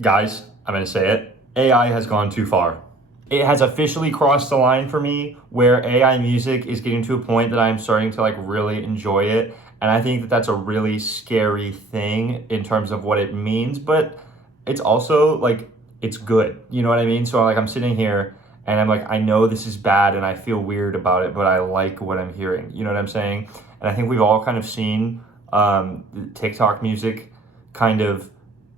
Guys, I'm gonna say it. AI has gone too far. It has officially crossed the line for me where AI music is getting to a point that I'm starting to like really enjoy it. And I think that that's a really scary thing in terms of what it means, but it's also like it's good. You know what I mean? So like I'm sitting here and I'm like, I know this is bad and I feel weird about it, but I like what I'm hearing. You know what I'm saying? And I think we've all kind of seen TikTok music kind of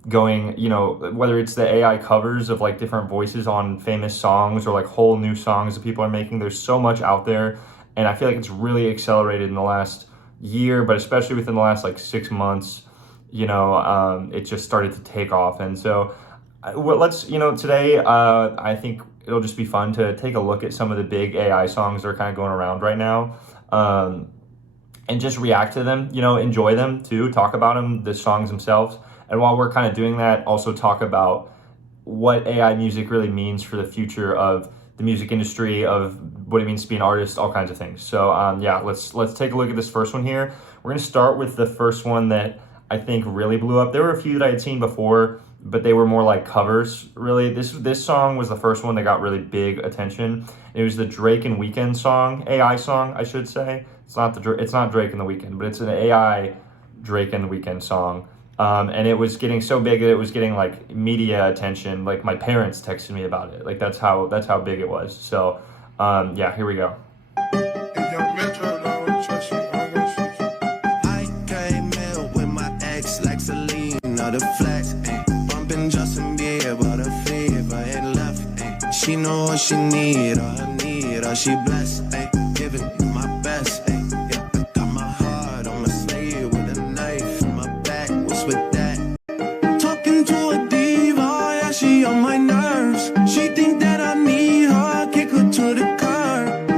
going, you know, whether it's the AI covers of like different voices on famous songs or like whole new songs that people are making. There's so much out there. And I feel like it's really accelerated in the last year, but especially within the last like 6 months, it just started to take off. And so let's, today, I think it'll just be fun to take a look at some of the big AI songs that are kind of going around right now. And just react to them, enjoy them too, talk about them, the songs themselves. And while we're kind of doing that, also talk about what AI music really means for the future of the music industry, of what it means to be an artist, all kinds of things. So let's take a look at this first one here. We're gonna start with the first one that I think really blew up. There were a few that I had seen before, but they were more like covers, really. This song was the first one that got really big attention. It was the Drake and Weeknd song, AI song, I should say. It's not Drake and the Weeknd, but it's an AI Drake and the Weeknd song. And it was getting so big that it was getting like media attention. Like my parents texted me about it. Like that's how big it was. So here we go. I came in with my ex like Celine, the flex, bumping Justin Bieber, the fever and left. She know what she need, or she blessed, giving my best. She on my nerves. She think that I need her, kick her to the curb.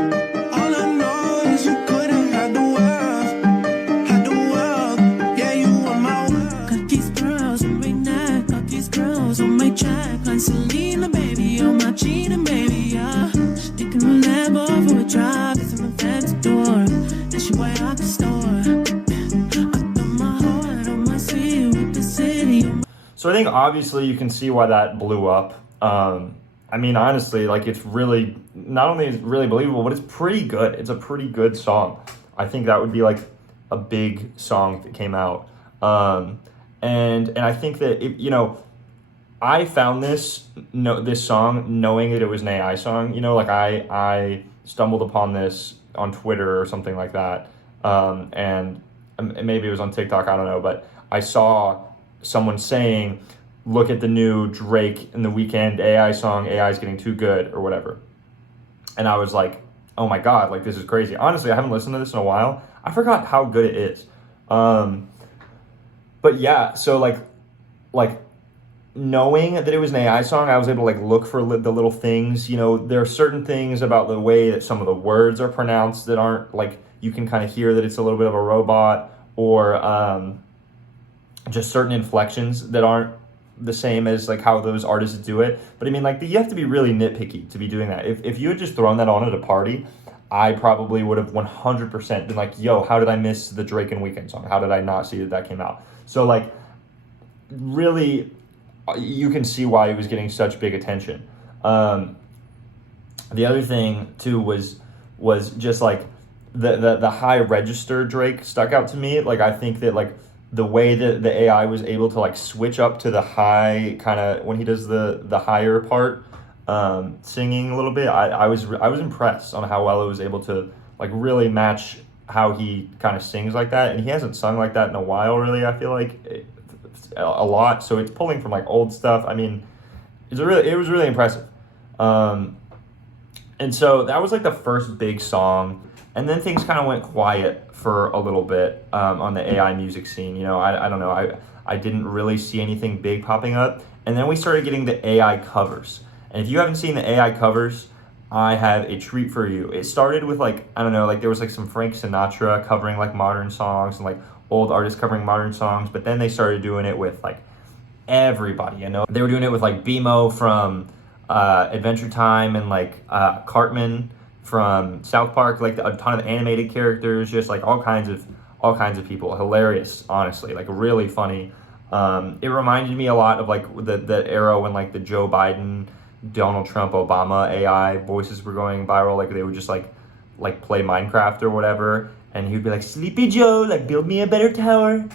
All I know is you couldn't have the world, yeah, you want my world. Got these girls on my neck, got these girls on my check. Like Selena, baby, on my cheating, baby, yeah. She taking a Lambo for a drive, it's an event door. And she way out the store. I got my heart on my sleeve with the city. So I think obviously you can see why that blew up. I mean, honestly, like it's really, not only is it really believable, but it's pretty good. It's a pretty good song. I think that would be like a big song that came out. And I think that, I found this song knowing that it was an AI song. Like I stumbled upon this on Twitter or something like that. And maybe it was on TikTok, I don't know, but I saw someone saying, look at the new Drake and the Weeknd AI song, AI is getting too good or whatever. And I was like, oh my God, like this is crazy. Honestly, I haven't listened to this in a while. I forgot how good it is. But yeah, so like knowing that it was an AI song, I was able to like look for the little things. There are certain things about the way that some of the words are pronounced that aren't like, you can kind of hear that it's a little bit of a robot, or just certain inflections that aren't the same as like how those artists do it. But I mean, like you have to be really nitpicky to be doing that. If you had just thrown that on at a party, I probably would have 100% been like, yo, how did I miss the Drake and Weeknd song? How did I not see that came out? So like really you can see why it was getting such big attention. The other thing too was just like the high register Drake stuck out to me. Like I think that like the way that the AI was able to like switch up to the high kind of when he does the higher part, singing a little bit, I was impressed on how well it was able to like really match how he kind of sings like that. And he hasn't sung like that in a while, really. I feel like a lot. So it's pulling from like old stuff. I mean, it was really impressive. And so that was like the first big song. And then things kind of went quiet for a little bit on the AI music scene. I don't know. I didn't really see anything big popping up. And then we started getting the AI covers. And if you haven't seen the AI covers, I have a treat for you. It started with like, I don't know, like there was like some Frank Sinatra covering like modern songs and like old artists covering modern songs. But then they started doing it with like everybody, They were doing it with like BMO from Adventure Time and like Cartman from South Park, like a ton of animated characters, just like all kinds of people. Hilarious, honestly, like really funny. It reminded me a lot of like the era when like the Joe Biden, Donald Trump, Obama AI voices were going viral. Like they would just like play Minecraft or whatever, and he'd be like, "Sleepy Joe, like build me a better tower.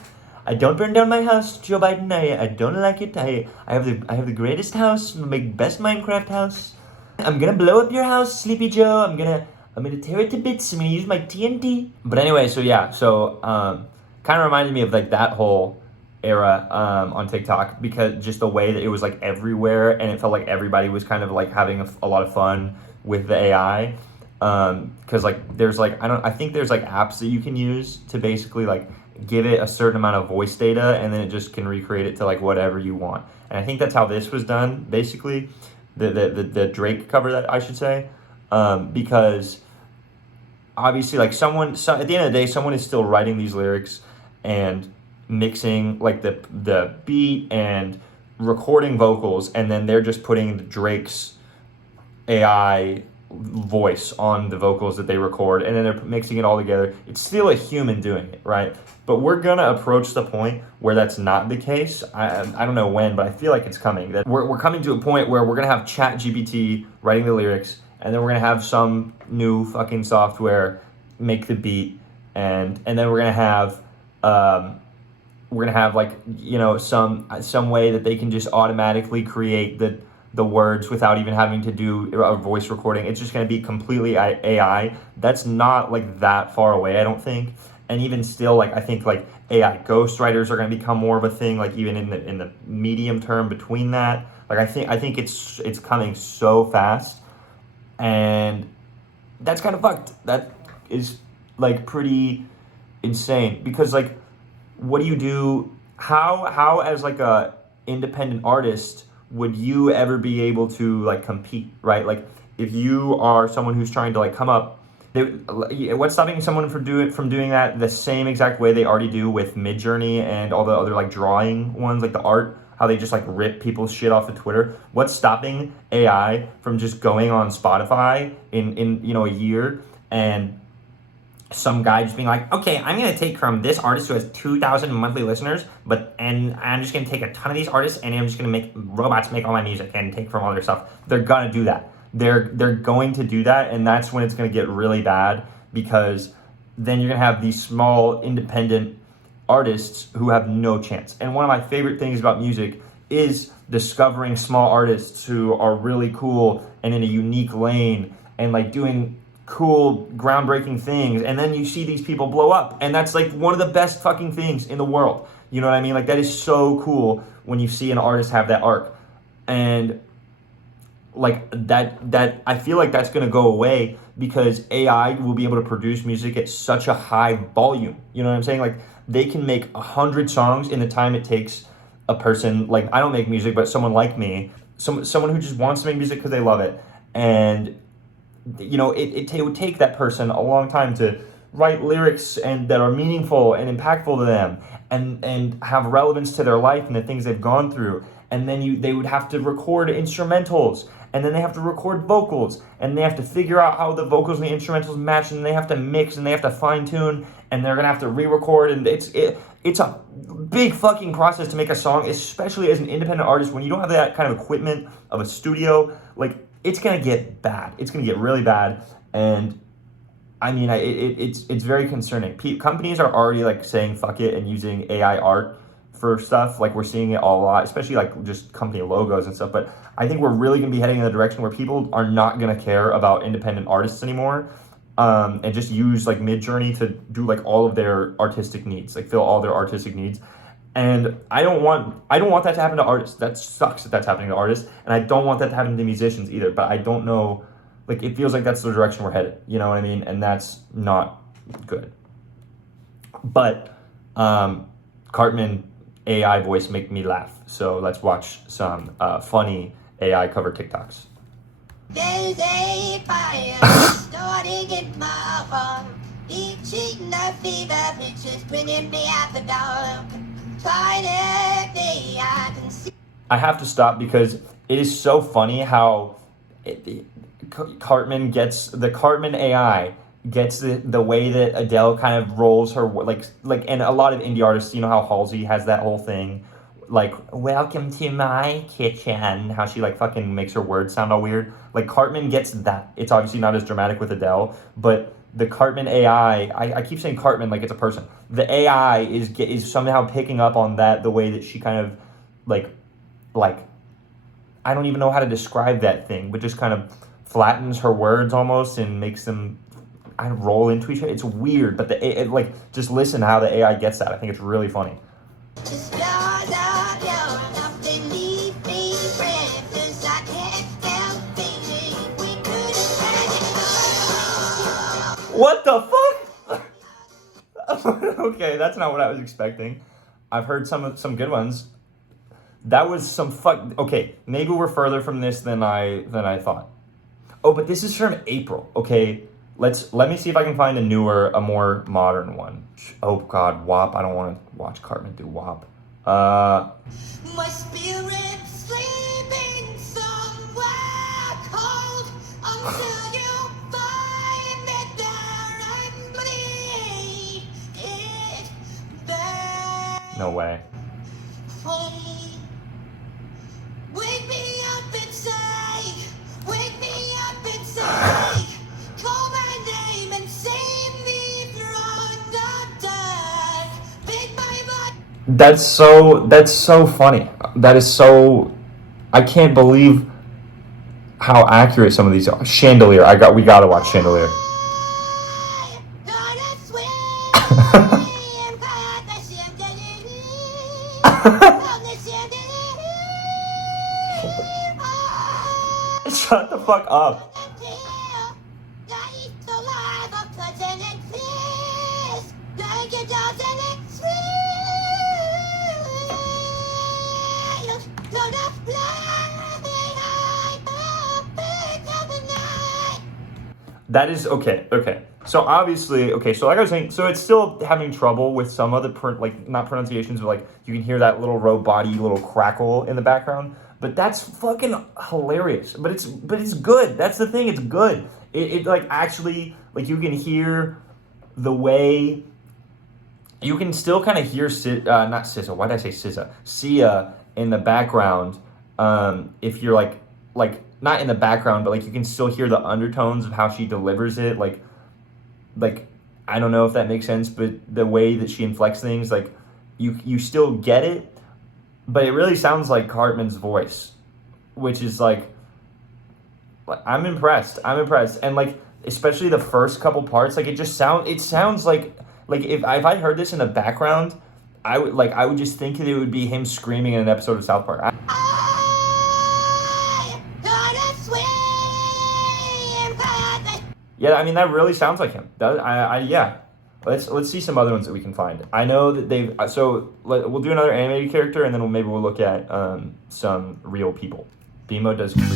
I don't burn down my house, Joe Biden. I don't like it. I have the greatest house, make best Minecraft house. I'm gonna blow up your house, Sleepy Joe. I'm gonna tear it to bits. I'm gonna use my TNT." But anyway, so yeah, kind of reminded me of like that whole era on TikTok, because just the way that it was like everywhere, and it felt like everybody was kind of like having a lot of fun with the AI. Because like there's like I think there's like apps that you can use to basically like give it a certain amount of voice data, and then it just can recreate it to like whatever you want. And I think that's how this was done, basically, the Drake cover, that I should say, because obviously like at the end of the day, someone is still writing these lyrics and mixing like the beat and recording vocals, and then they're just putting Drake's AI voice on the vocals that they record, and then they're mixing it all together. It's still a human doing it, right? But we're gonna approach the point where that's not the case. I don't know when, but I feel like it's coming. That we're coming to a point where we're gonna have ChatGPT writing the lyrics, and then we're gonna have some new fucking software make the beat, and then we're gonna have like, you know, some way that they can just automatically create the words without even having to do a voice recording. It's just going to be completely AI. That's not like that far away, I don't think. And even still, like I think like AI ghostwriters are going to become more of a thing, like even in the medium term between that. Like I think it's coming so fast, and that's kind of fucked. That is like pretty insane, because like what do you do? How as like a independent artist would you ever be able to like compete, right? Like if you are someone who's trying to like come up, what's stopping someone from doing that the same exact way they already do with Midjourney and all the other like drawing ones, like the art, how they just like rip people's shit off of Twitter? What's stopping AI from just going on Spotify in you know a year, and some guy just being like, okay, I'm going to take from this artist who has 2,000 monthly listeners, and I'm just going to take a ton of these artists, and I'm just going to make robots make all my music and take from all their stuff. They're going to do that. They're going to do that, and that's when it's going to get really bad, because then you're going to have these small independent artists who have no chance. And one of my favorite things about music is discovering small artists who are really cool and in a unique lane and like doing cool, groundbreaking things, and then you see these people blow up, and that's like one of the best fucking things in the world. You know what I mean? Like that is so cool when you see an artist have that arc, and like that I feel like that's gonna go away, because AI will be able to produce music at such a high volume. You know what I'm saying? Like they can make 100 songs in the time it takes a person, like I don't make music, but someone like me, someone who just wants to make music because they love it, and you know, it would take that person a long time to write lyrics and that are meaningful and impactful to them, and have relevance to their life and the things they've gone through. And then they would have to record instrumentals, and then they have to record vocals, and they have to figure out how the vocals and the instrumentals match, and they have to mix, and they have to fine tune, and they're gonna have to re-record, and it's a big fucking process to make a song, especially as an independent artist when you don't have that kind of equipment of a studio. Like it's gonna get bad. It's gonna get really bad, and I mean, it's very concerning. Companies are already like saying fuck it and using AI art for stuff. Like we're seeing it a lot, especially like just company logos and stuff. But I think we're really gonna be heading in the direction where people are not gonna care about independent artists anymore, and just use like Midjourney to do like all of their artistic needs, like fill all their artistic needs. And I don't want that to happen to artists. That sucks that that's happening to artists, and I don't want that to happen to musicians either. But I don't know, like it feels like that's the direction we're headed. You know what I mean? And that's not good. But Cartman AI voice make me laugh. So let's watch some funny AI cover TikToks. There's a fire starting in my heart. Reaching the fever pitch is bringing me out the dark. Finally, I can see. I have to stop because it is so funny how Cartman AI gets the way that Adele kind of rolls her, like and a lot of indie artists, you know how Halsey has that whole thing like welcome to my kitchen, how she like fucking makes her words sound all weird. Like Cartman gets that. It's obviously not as dramatic with Adele, but the Cartman AI, I keep saying Cartman like it's a person. The AI is somehow picking up on that, the way that she kind of like I don't even know how to describe that thing, but just kind of flattens her words almost and makes them roll into each other. It's weird, but like just listen to how the AI gets that. I think it's really funny. Just stars out young, nothing leave me breathless. I can't help feeling we could have had it. What the fuck? Okay, that's not what I was expecting. I've heard some good ones. That was some fuck. Okay, maybe we're further from this than I thought. Oh, but this is from April. Okay, let me see if I can find a more modern one. Oh God, WAP. I don't want to watch Cartman do WAP. My spirit's sleeping somewhere cold until you find it there and bleed it there. No way. Wake me up and say, wake me up and say, call my name and save me from the dark. Pick my butt. That's so funny. That is so. I can't believe how accurate some of these are. Chandelier. We gotta watch Chandelier. Gonna swim past the chandelier. From the chandelier. Shut the fuck up. That is okay. Okay. So obviously, okay. So like I was saying, so it's still having trouble with some of the like not pronunciations, but like you can hear that little robot-y little crackle in the background. But that's fucking hilarious. But it's good. That's the thing. It's good. It like actually like you can hear the way. You can still kind of hear not SZA. Why did I say SZA? Sia in the background. If you're like not in the background, but like you can still hear the undertones of how she delivers it. Like I don't know if that makes sense, but the way that she inflects things, like you still get it. But it really sounds like Cartman's voice, which is like I'm impressed. And like especially the first couple parts, like it sounds like if I heard this in the background, I would just think that it would be him screaming in an episode of South Park. Yeah, I mean that really sounds like him. Yeah. Let's see some other ones that we can find. I know that we'll do another animated character, and then maybe we'll look at some real people. BMO does Creep.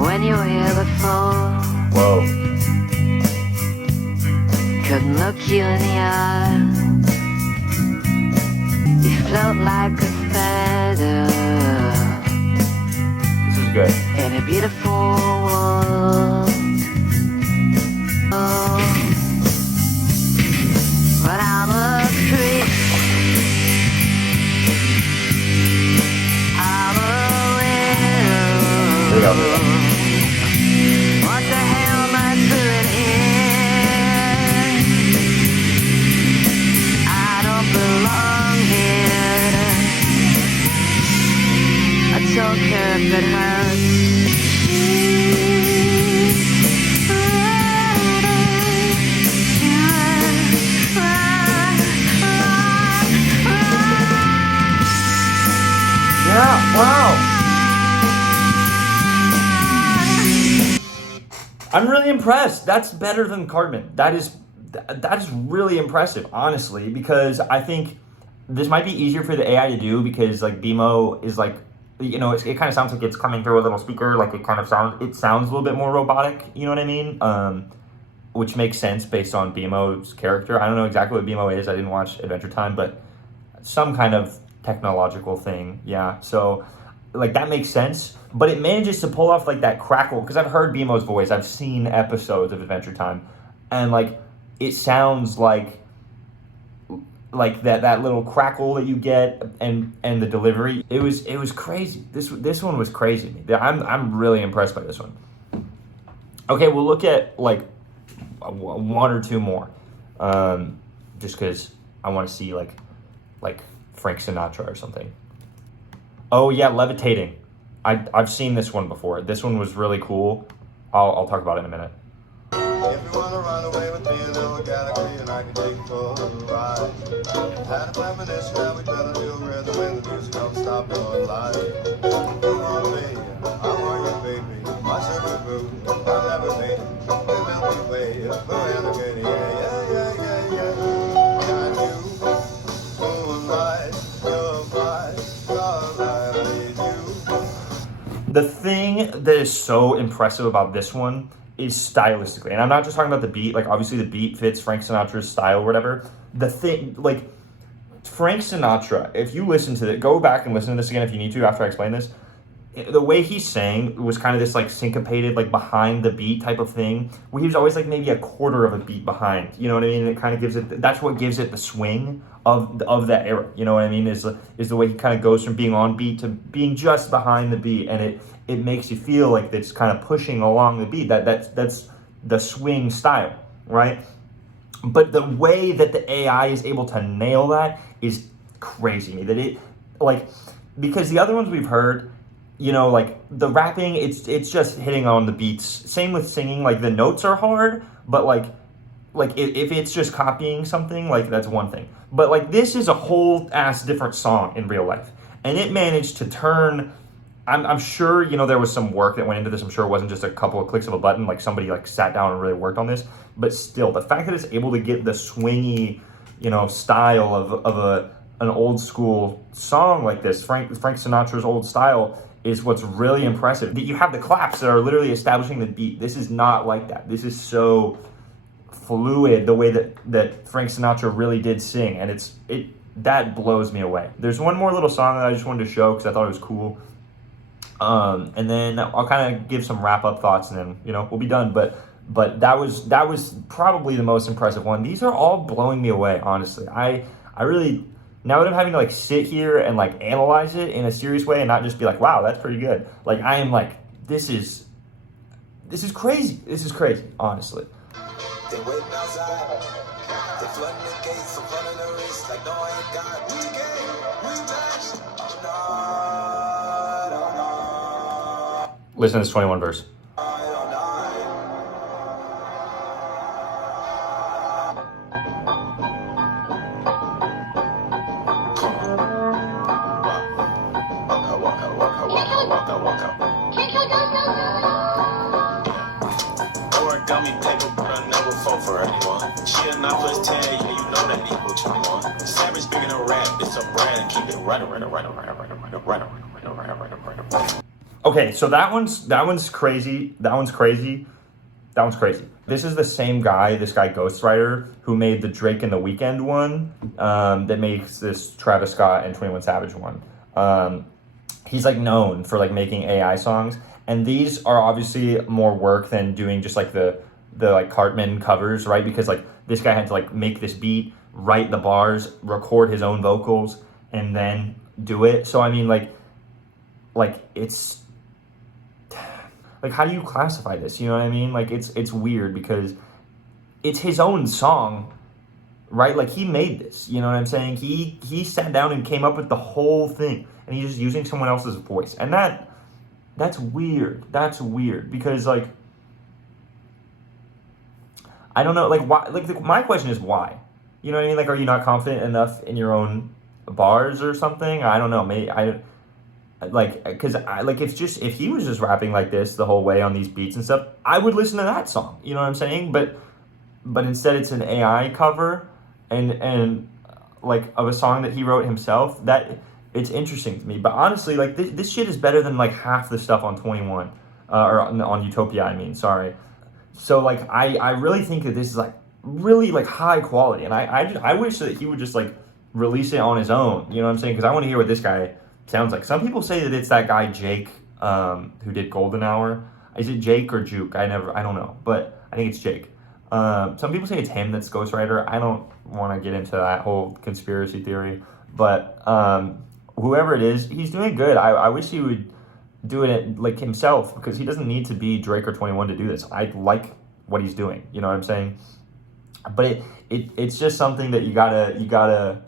When you were here before, Whoa. couldn't look you in the eye. You float like a feather This is good. in a beautiful world. Oh, but I'm a creep. I'm a There you go. widow. What the hell am I doing here? I don't belong here. I don't care if it hurts. Yeah, wow. I'm really impressed. That's better than Cartman. That is really impressive, honestly, because I think this might be easier for the AI to do because like BMO is like, you know, it kind of sounds like it's coming through a little speaker, like it sounds a little bit more robotic, you know what I mean? which makes sense based on BMO's character. I don't know exactly what BMO is. I didn't watch Adventure Time, but some kind of technological thing. Yeah. So like that makes sense, but it manages to pull off like that crackle, because I've heard BMO's voice. I've seen episodes of Adventure Time, and like it sounds like that little crackle that you get, and the delivery. It was crazy. This one was crazy. I'm really impressed by this one. Okay, we'll look at like one or two more, just because I want to see like Frank Sinatra or something. Oh yeah, Levitating. I've seen this one before. This one was really cool. I'll talk about it in a minute. If you wanna run away with me, little galaxy, and I can take you for a ride. Had a premonition that we'd better do rhythm when the music don't stop your life. You want me, I want you, baby. My sugar boo, I'm levitating. The Milky Way, we're renegading. Yeah. Got you, moonlight, you're my starlight, I need you. The thing that is so impressive about this one is stylistically, and I'm not just talking about the beat. Like obviously the beat fits Frank Sinatra's style or whatever. The thing, like Frank Sinatra, if you listen to it, go back and listen to this again if you need to after I explain this. The way he sang was kind of this like syncopated, like behind the beat type of thing, where he was always like maybe a quarter of a beat behind. You know what I mean? And it kind of gives it. That's what gives it the swing of that era. You know what I mean? Is the way he kind of goes from being on beat to being just behind the beat, and it makes you feel like it's kind of pushing along the beat. That's the swing style, right? But the way that the AI is able to nail that is crazy to me. That it, like, because the other ones we've heard, you know, like the rapping, it's just hitting on the beats. Same with singing, like the notes are hard, but like if it's just copying something, like that's one thing. But like this is a whole ass different song in real life, and it managed to turn. I'm sure, you know, there was some work that went into this. I'm sure it wasn't just a couple of clicks of a button, like somebody like sat down and really worked on this. But still, the fact that it's able to get the swingy, you know, style of an old school song like this, Frank Sinatra's old style, is what's really impressive. That you have the claps that are literally establishing the beat. This is not like that. This is so fluid, the way that Frank Sinatra really did sing, and that blows me away. There's one more little song that I just wanted to show because I thought it was cool. And then I'll kind of give some wrap up thoughts, and then, you know, we'll be done. But that was probably the most impressive one. These are all blowing me away, honestly. I really, now that I'm having to like sit here and like analyze it in a serious way and not just be like, wow, that's pretty good. Like I am like, this is crazy. This is crazy, honestly. They waiting outside. They flooding the gates, so running the race like no, I ain't got. We game, we match. Listen to this 21 verse. Okay, so that one's crazy. That one's crazy. This is the same guy, this guy Ghostwriter, who made the Drake and the Weeknd one, that makes this Travis Scott and 21 Savage one. He's like known for like making AI songs, and these are obviously more work than doing just like the like Cartman covers, right? Because like this guy had to like make this beat, write the bars, record his own vocals, and then do it. So I mean, like it's like, how do you classify this? You know what I mean? Like it's weird because it's his own song, right? Like he made this, you know what I'm saying? He sat down and came up with the whole thing, and he's just using someone else's voice, and that's weird. That's weird because like, I don't know, like why? Like my question is why? You know what I mean? Like, are you not confident enough in your own bars or something? I don't know. Maybe because it's just, if he was just rapping like this the whole way on these beats and stuff, I would listen to that song. You know what I'm saying? But instead, it's an AI cover and like of a song that he wrote himself. That it's interesting to me. But honestly, like this shit is better than like half the stuff on 21 or on Utopia. I mean, sorry. So like I really think that this is like really like high quality, and I wish that he would just like release it on his own. You know what I'm saying? Because I want to hear what this guy sounds like. Some people say that it's that guy Jake, who did Golden Hour. Is it Jake or Juke? I don't know, but I think it's Jake. Some people say it's him that's Ghostwriter. I don't want to get into that whole conspiracy theory, but whoever it is, he's doing good. I wish he would do it like himself, because he doesn't need to be Drake or 21 to do this. I like what he's doing. You know what I'm saying? But it's just something that you gotta.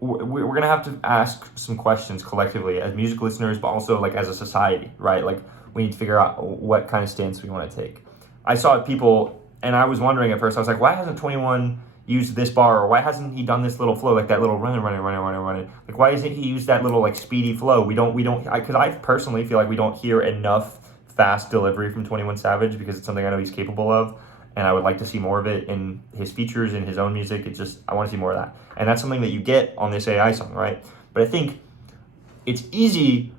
We're gonna have to ask some questions collectively as music listeners, but also like as a society, right? Like we need to figure out what kind of stance we want to take. I saw people, and I was wondering at first. I was like, why hasn't 21 used this bar, or why hasn't he done this little flow, like that little running? Like why isn't he used that little like speedy flow? We don't. Because I personally feel like we don't hear enough fast delivery from 21 Savage, because it's something I know he's capable of. And I would like to see more of it in his features, in his own music. I want to see more of that. And that's something that you get on this AI song, right? But I think it's easy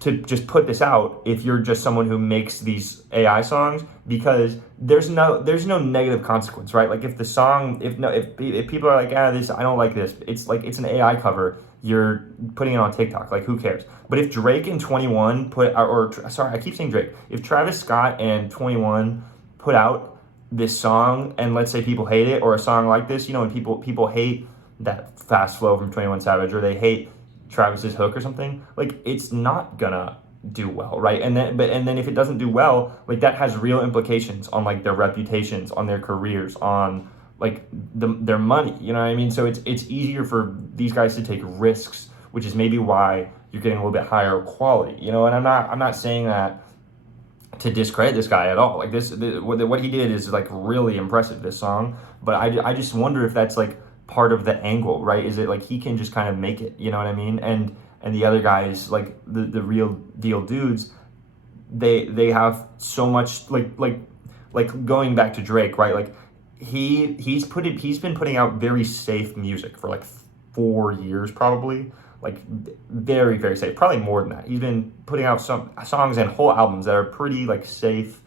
to just put this out if you're just someone who makes these AI songs, because there's no negative consequence, right? Like if the song, if people are like, this, I don't like this, it's like, it's an AI cover, you're putting it on TikTok, like who cares? But if Drake and 21 I keep saying Drake, if Travis Scott and 21 put out this song, and let's say people hate it, or a song like this, and people hate that fast flow from 21 Savage, or they hate Travis's hook or something, like it's not gonna do well, right? And then if it doesn't do well, like that has real implications on like their reputations, on their careers, on like their money, you know what I mean? So it's easier for these guys to take risks, which is maybe why you're getting a little bit higher quality, and I'm not saying that to discredit this guy at all. Like what he did is like really impressive, this song, but I just wonder if that's like part of the angle, right? Is it like he can just kind of make it, you know what I mean? And the other guys, like the real deal dudes, they have so much like going back to Drake, right? Like he's been putting out very safe music for like 4 years probably. Like very, very safe, probably more than that. He's been putting out some songs and whole albums that are pretty like safe.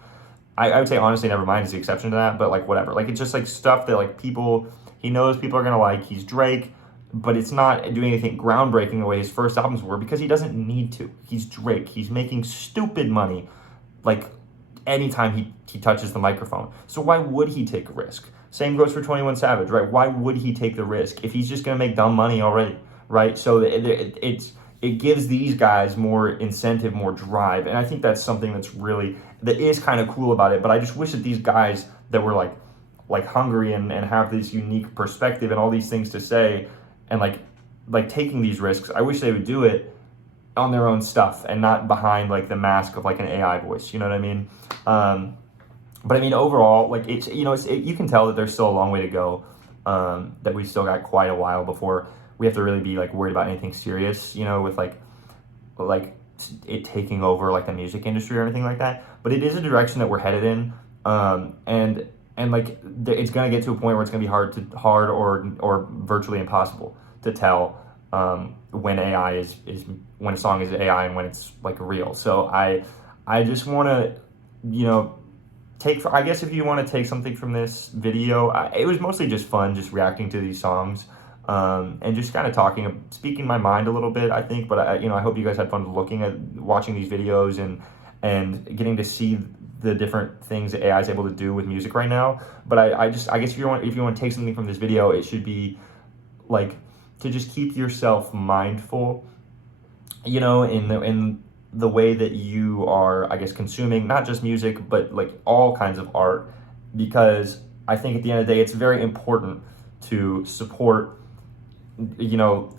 I would say honestly, Nevermind is the exception to that, but like whatever. Like it's just like stuff that like he knows people are gonna like. He's Drake, but it's not doing anything groundbreaking the way his first albums were, because he doesn't need to. He's Drake. He's making stupid money, like anytime he touches the microphone. So why would he take a risk? Same goes for 21 Savage, right? Why would he take the risk if he's just gonna make dumb money already? Right, so it gives these guys more incentive, more drive, and I think that's something that is kind of cool about it. But I just wish that these guys that were like hungry and have this unique perspective and all these things to say, and like taking these risks, I wish they would do it on their own stuff and not behind like the mask of like an AI voice. You know what I mean? But I mean overall, like you can tell that there's still a long way to go. That we still got quite a while before we have to really be like worried about anything serious, with like it taking over like the music industry or anything like that. But it is a direction that we're headed in, and like it's gonna get to a point where it's gonna be hard or virtually impossible to tell when AI is when a song is AI and when it's like real. So I just want to I guess if you want to take something from this video, it was mostly just fun, just reacting to these songs. And just kind of speaking my mind a little bit, I think. But I hope you guys had fun watching these videos and getting to see the different things that AI is able to do with music right now. But I guess if you want to take something from this video, it should be like to just keep yourself mindful, in the way that you are, I guess, consuming not just music but like all kinds of art, because I think at the end of the day it's very important to support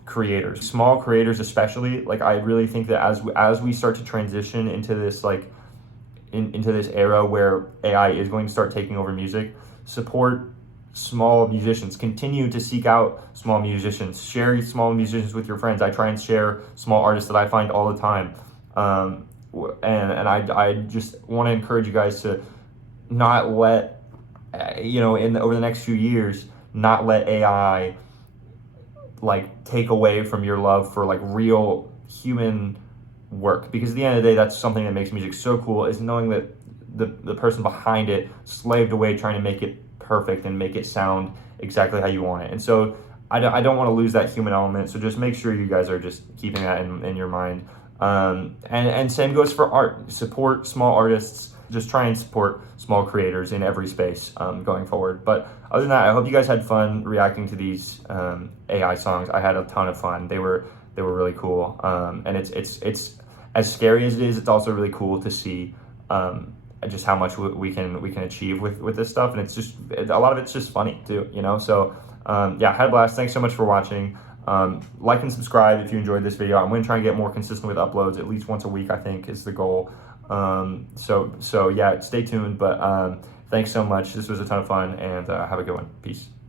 creators, small creators especially. Like I really think that as we start to transition into this into this era where AI is going to start taking over music, support small musicians, continue to seek out small musicians, share small musicians with your friends. I try and share small artists that I find all the time, and I just want to encourage you guys to not let over the next few years, not let AI like take away from your love for like real human work, because at the end of the day, that's something that makes music so cool, is knowing that the person behind it slaved away trying to make it perfect and make it sound exactly how you want it. And so I don't want to lose that human element. So just make sure you guys are just keeping that in your mind. And same goes for art. Support small artists. Just try and support small creators in every space going forward. But other than that, I hope you guys had fun reacting to these AI songs. I had a ton of fun. They were really cool. And it's as scary as it is, it's also really cool to see just how much we can achieve with this stuff. And it's just a lot of it's just funny too, you know. So yeah, had a blast. Thanks so much for watching. Like and subscribe if you enjoyed this video. I'm going to try and get more consistent with uploads, at least once a week, I think is the goal. So yeah, stay tuned. But thanks so much. This was a ton of fun, and have a good one. Peace.